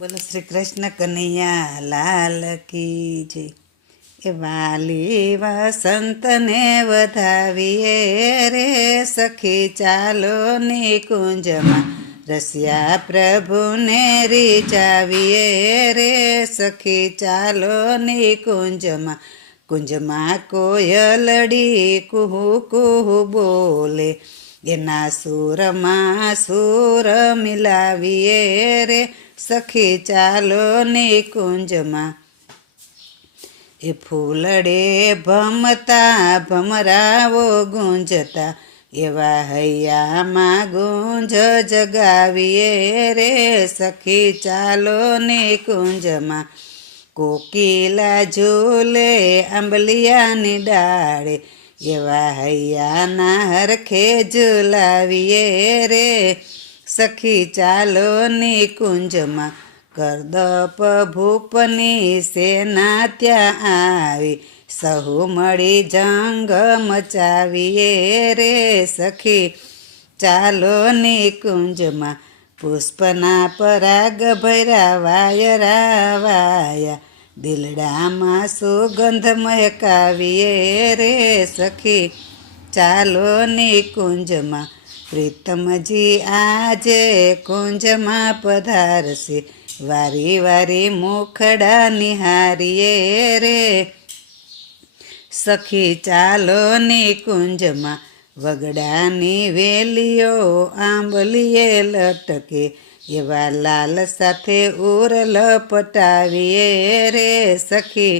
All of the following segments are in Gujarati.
બોલો શ્રી કૃષ્ણ કનૈયા લાલ કી જય. એ વાલી વસંતને વધાવીએ રે સખી ચાલો નિકુંજમાં, રસિયા પ્રભુને રીઝાવીએ રે સખી ચાલો નિકુંજમાં. કુંજમાં કોયલડી કુહુ કુહુ બોલે, એના સૂરમાં સૂર મિલાવીએ રે સખી ચાલો નિકુંજમાં. એ ફૂલડે ભમતા ભમરાવો ગુંજતા, એવા હૈયામાં ગુંજ જગાવીએ રે સખી ચાલો નિકુંજમાં. કોકિલા ઝૂલે આંબલિયાની ડાળે, એવા હૈયાના હરખે ઝુલાવીએ રે સખી ચાલો નિકુંજમાં. કરદપ ભૂપની સેના ત્યાં આવી, સહુ મળી જંગ મચાવીએ રે સખી ચાલો નિકુંજમાં. પુષ્પના પરાગ ભૈરા વાયરા વાયા, દિલડામાં સુગંધ મહેકાવીએ રે સખી ચાલો નિકુંજમાં. પ્રીતમજી આજે કુંજમાં પધારશે, વારી વારી મુખડા નિહારીએ રે સખી ચાલો નિકુંજમાં. વગડાની વેલીઓ આંબલીએ લટકે, એવા લાલ સાથે ઉર લપટાવીએ રે સખી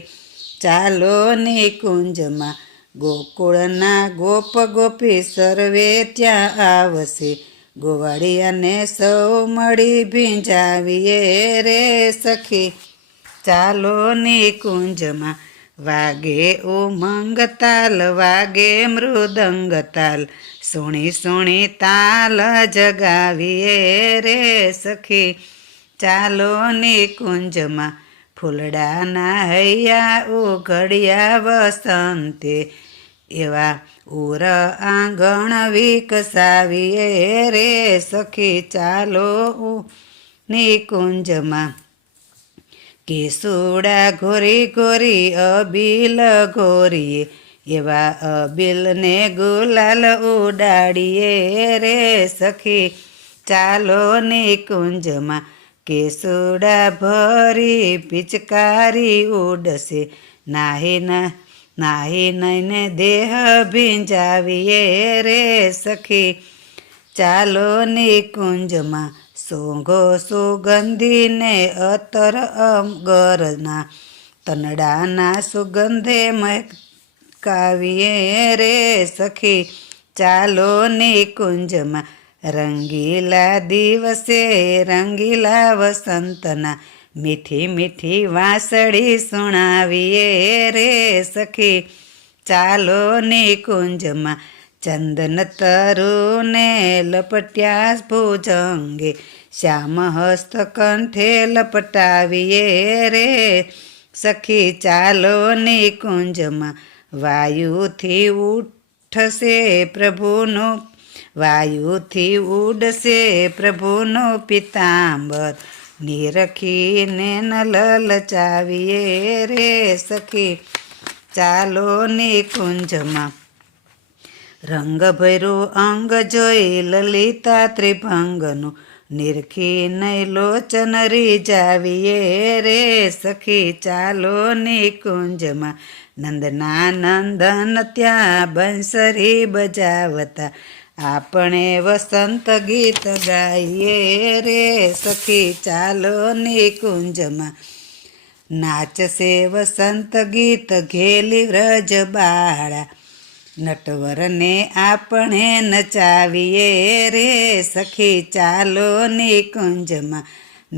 ચાલો નિકુંજમાં. ગોકુળના ગોપ ગોપી સર્વે ત્યાં આવશે, ગોવાળિયાને સૌ મળી ભીંજાવીએ રે સખી ચાલો નિકુંજમાં. વાગે ઉમંગ તાલ વાગે મૃદંગ તાલ, સુણી સુણી તાલ જગાવીએ રે સખી ચાલો નિકુંજમાં. ફૂલડાના હૈયા ઉઘડ્યા વસંતે, એવા ઉર આંગણ વિકસાવીએ રે સખી ચાલો નિકુંજમાં. કેસુડા ઘોરી ઘોરી અબીલ ઘોરીએ, એવા અબીલને ગુલાલ ઉડાડીએ રે સખી ચાલો નિકુંજમાં. કેસુડા ભરી પિચકારી ઉડશે, નાહી નઈને દેહ ભીંજાવીએ રે સખી ચાલો નિકુંજમાં. સોંગો સુગંધીને અતર અગરના, તનડાના સુગંધે મહેકાવીએ રે સખી ચાલો નિકુંજમાં. રંગીલા દિવસે રંગીલા વસંતના, મીઠી મીઠી વાંસળી સુણાવીએ રે સખી ચાલો નિકુંજમાં. ચંદન તરુને લપટ્યા ભુજંગે, શ્યામ હસ્ત કંઠે લપટાવીએ રે સખી ચાલો નિકુંજમાં. વાયુથી ઉઠશે પ્રભુનો, વાયુથી ઉડશે પ્રભુનો પિતાંબર, નિરખીને ન લલચાવીએ રે સખી ચાલો નિકુંજમાં. રંગ ભર્યું અંગ જોઈ લલિતા ત્રિભંગનું, નિરખી નહીં લોચન રીઝાવીએ રે સખી ચાલો નિકુંજમાં. નંદના નંદન ત્યાં બંસરી બજાવતા, આપણે વસંત ગીત ગાઈએ રે સખી ચાલો નિકુંજમાં. નાચશે વસંત ગીત ઘેલી વ્રજ બાળા, નટવરને આપણે નચાવીએ રે સખી ચાલો નિકુંજમાં.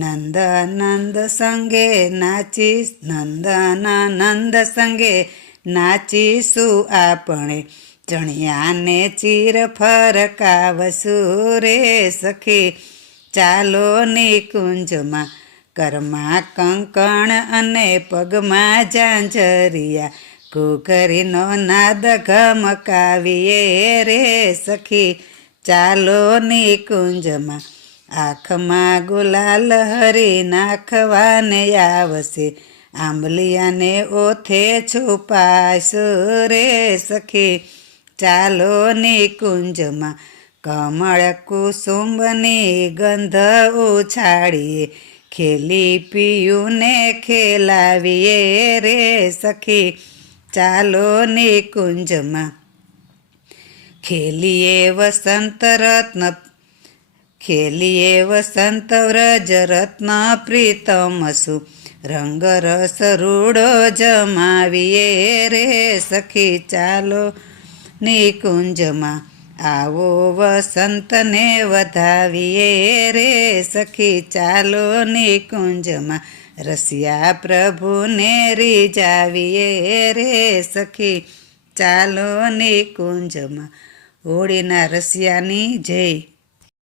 નંદ નંદ સંગે નાચી, નંદ સંગે નાચીશું આપણે, ચણિયાને ચીર ફરકાવશું રે સખી ચાલો નિકુંજમાં. કરમાં કંકણ અને પગમાં ઝાંઝરિયા, ઘૂઘરીનો નાદ ગમકાવીએ રે સખી ચાલો નિકુંજમાં. આંખમાં ગુલાલ હરી નાખવાને આવશે આંબલિયાને ઓથે છુપાઈશું રે સખી ચાલો નિકુંજમાં કમળ કુસુંબની ગંધ ઉછાળીએ ખેલી પિયુને ખેલાવીએ રે સખી ચાલો નિકુંજમાં ખેલીએ વસંત વ્રજ રત્ન પ્રીતમસુ રંગ રસ રૂડો જમાવીએ રે સખી ચાલો નિકુંજમાં આવો વસંતને વધાવીએ રે સખી ચાલો નિકુંજમાં રસિયા પ્રભુને રીઝાવીએ રે સખી ચાલો નિકુંજમાં હોળીના રસિયાની જય.